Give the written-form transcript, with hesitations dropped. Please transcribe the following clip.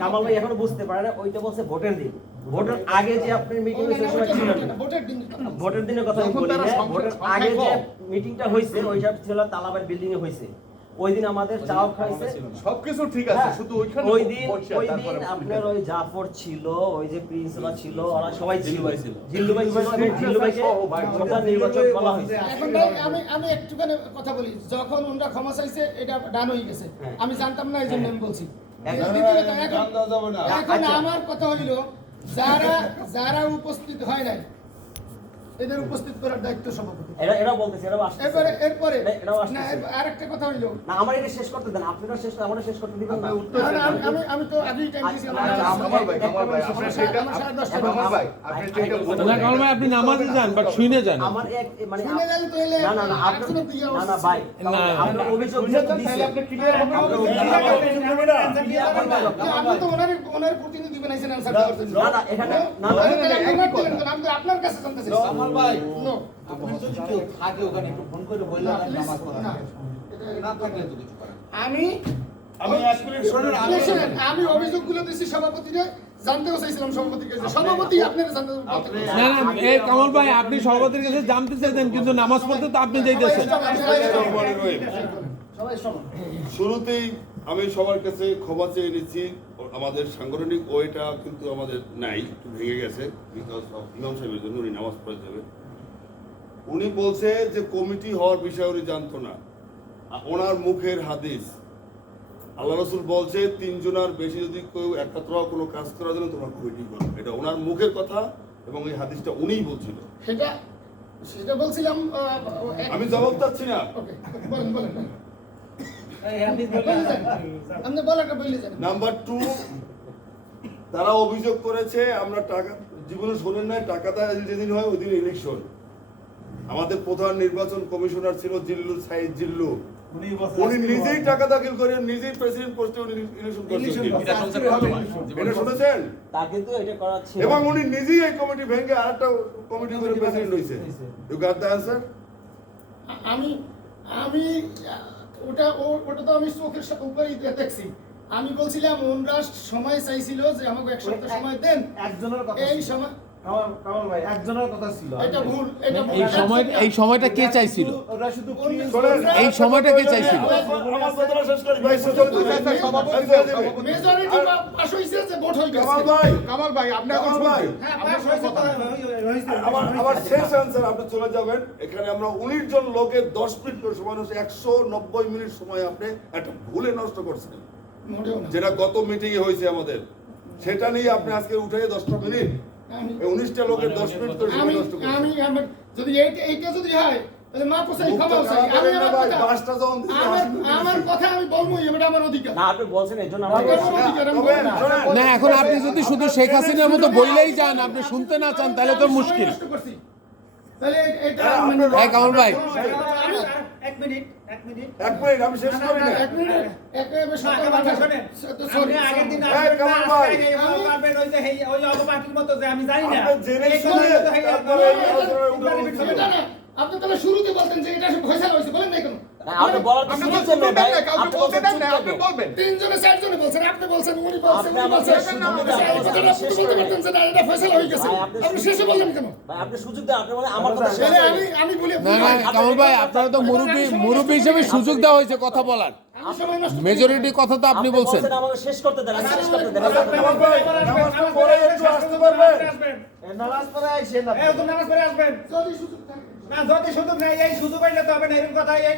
কামাল ভাই এখনো বুঝতে পারে না, ওইটা বলছে ভোটের দিন। ভোটের আগে যে আপনার মিটিং হয়েছে সময় ছিল না। ভোটের দিনের কথা আমি বলি না, ভোটের আগে যে মিটিংটা হয়েছে ওইটা ছিল তালাবাড় বিল্ডিং এ হয়েছে। ওই দিন আমাদের চাও খাইছে, সবকিছু ঠিক আছে, শুধু ওইখানে ওই দিন আপনার ওই জাফর ছিল, ওই যে প্রিন্সিপাল ছিল, ওরা সবাই ছিল, জিল্লু ভাই ছিল, জিল্লু ভাইকে প্রধান নির্বাচক বলা হয়েছে। এখন ভাই আমি একটুখানি কথা বলি, যখন ওনারা ক্ষমা চাইছে এটা ডান হয়ে গেছে, আমি জানতাম না, এই জন্য আমি বলছি। এখন আমার কথা হইল, যারা উপস্থিত হয় নাই এদের উপস্থিত করার দায়িত্ব সভাপতি। এরা বলতেছে, এরপরে না আরেকটা কথা হইল না, আমার এটা শেষ করতে দেন, আপনারা শেষ করে আমরা শেষ করতে দিবেন না। আমি তো আগেই টাইম দিয়েছি। কামাল ভাই আপনি নামাজে যান, বাট শুনে যান। আমার এক মানে শুনে গেলে তো এলে না ভাই, আপনার অভিযোগ দিয়েছে, আপনি তো ওনার প্রতিনিধি বানাইছেন আনসার দেওয়ার জন্য। না এখানে না আমি তো আপনার কাছে জানতে চাই। কামাল ভাই আপনি যদি কেউ থাকে ওখানে একটু ফোন করে বললে নামাজ পড়া না থাকলে তো কিছু করার আমি আমি অভিযোগগুলো দিচ্ছি সভাপতিকে, জানতেও চাইছিলাম সভাপতির কাছে। সভাপতি আপনারা জানতে না না, এই কামাল ভাই আপনি সভাপতির কাছে জানতে চাইতেন, কিন্তু নামাজ পড়তে তো আপনি যাইতেছেন। সবাই সমান। শুরুতেই আমি সবার কাছে ক্ষমা চেয়ে নিচ্ছি, আমাদের সাংগঠনিক ওয়েটা কিন্তু আমাদের নাই, একটু ভেঙে গেছে বিকজ অফ ইমাম সাহেবের জন্য। উনি নামাজ পড়ে যাবে, উনি বলছে যে কমিটি হওয়ার বিষয়ে উনি জানতো না। ওনার মুখের হাদিস, আল্লাহ রসুল বলছে 3 জনের বেশি যদি কেউ একত্র কোনো কাজ করার জন্য তোমরা কমিটি করো, এটা ওনার মুখের কথা এবং এই হাদিসটা উনিই বলছিল। সেটা বলছিলাম, আমি জবাব চাচ্ছি না। ওকে বলেন আপনি বলাটা বললে যান। নাম্বার 2, তারা অভিযোগ করেছে আমরা টাকা জীবনে শোনেন নাই, টাকা যেদিন হয় ওই দিন ইলেকশন। আমাদের প্রধান নির্বাচন কমিশনার ছিল জিল্লু, সাইদ জিল্লু, উনি নিজেই টাকা দাখিল করে নিজেই প্রেসিডেন্ট পোস্টে উনি ইলেকশন করছেন। এটা শুনেছেন? তা কিন্তু এটা করা ছিল, এবং উনি নিজেই এই কমিটি ভেঙে আরেকটা কমিটি করে প্রেসিডেন্ট হইছে। You got the answer? আমি ওটা তো আমি চোখের উপরেই দেখছি। আমি বলছিলাম ওনরা সময় চাইছিল যে আমাকে এক সপ্তাহ সময় দেন, একজনের কথা এই সময় কামাল ভাই একজনের কথা ছিল। এটা ভুল। এই সময়টা কে চাইছিল? ওরা শুধু এই সময়টা কে চাইছিল? আমার কথাটা শেষ করি ভাই, মেজরিটি পাস হইছে যে ভোট হয়ে গেছে। কামাল ভাই আপনি এখন হ্যাঁ পাস হয়েছে তো আমার শেষ আনসার, আপনি চলে যাবেন। এখানে আমরা 19 জন লোকের 10 মিনিট করে সময় হচ্ছে 190 মিনিট সময় আপনি একটা ভুলে নষ্ট করছেন, যেটা গত মিটিং এ হয়েছে আমাদের। সেটা নিয়ে আপনি আজকে উঠে 10টা মিনিট 19টা লোকের 10 মিনিট করে সময় নষ্ট করছেন। আমি যদি এইটা যদি হয় তাহলে মা পোছাই ক্ষমা চাই। আমি আমার কথা আমি বলবো, এটা আমার অধিকার। না আপনি বলছেন এর জন্য আমরা না, এখন আপনি যদি শুধু শেখ হাসিনার মতো বইলেই যান, আপনি শুনতে না চান, তাহলে তো মুশকিল। তাহলে এটা এই কামাল ভাই এক মিনিট আমি শেষ করি না। আপনি আগের দিন ওই অবপাটির মতো যে আমি জানি না আপনি তাহলে শুরুতে বলতেন যে এটা ফয়সালা হয়েছে, বলেন না কেন? আপনি বলার তো সুযোগ দেন না ভাই, আপনি বলবেন 3 জনে 4 জনে বলছেন, আপনি বলছেন, উনি বলছেন, আপনি আমাদের সুযোগ দেন, বলতে পারতেন যে না এটা ফয়সালা হয়ে গেছে, আপনি শেষে বললেন কেন? ভাই আপনি সুযোগ দেন, আপনি বলেন আমার কথা শেষ তাহলে করেন। আমি বলি না না কামাল ভাই, আপনারা তো মুরব্বী হিসেবে সুযোগ দেওয়া হয়েছে কথা বলার। মেজরিটি কথা তো আপনি বলছেন। আমাকে শেষ করতে দেন, আমি শেষ করতে দেন। নামাজ পড়ে আইছেন না, নামাজ পড়ে আসবেন যদি সুযোগ থাকে না, যদি সুযোগ নেই এই সুযোগ পাইলে তো হবে না, এরকম কথা এই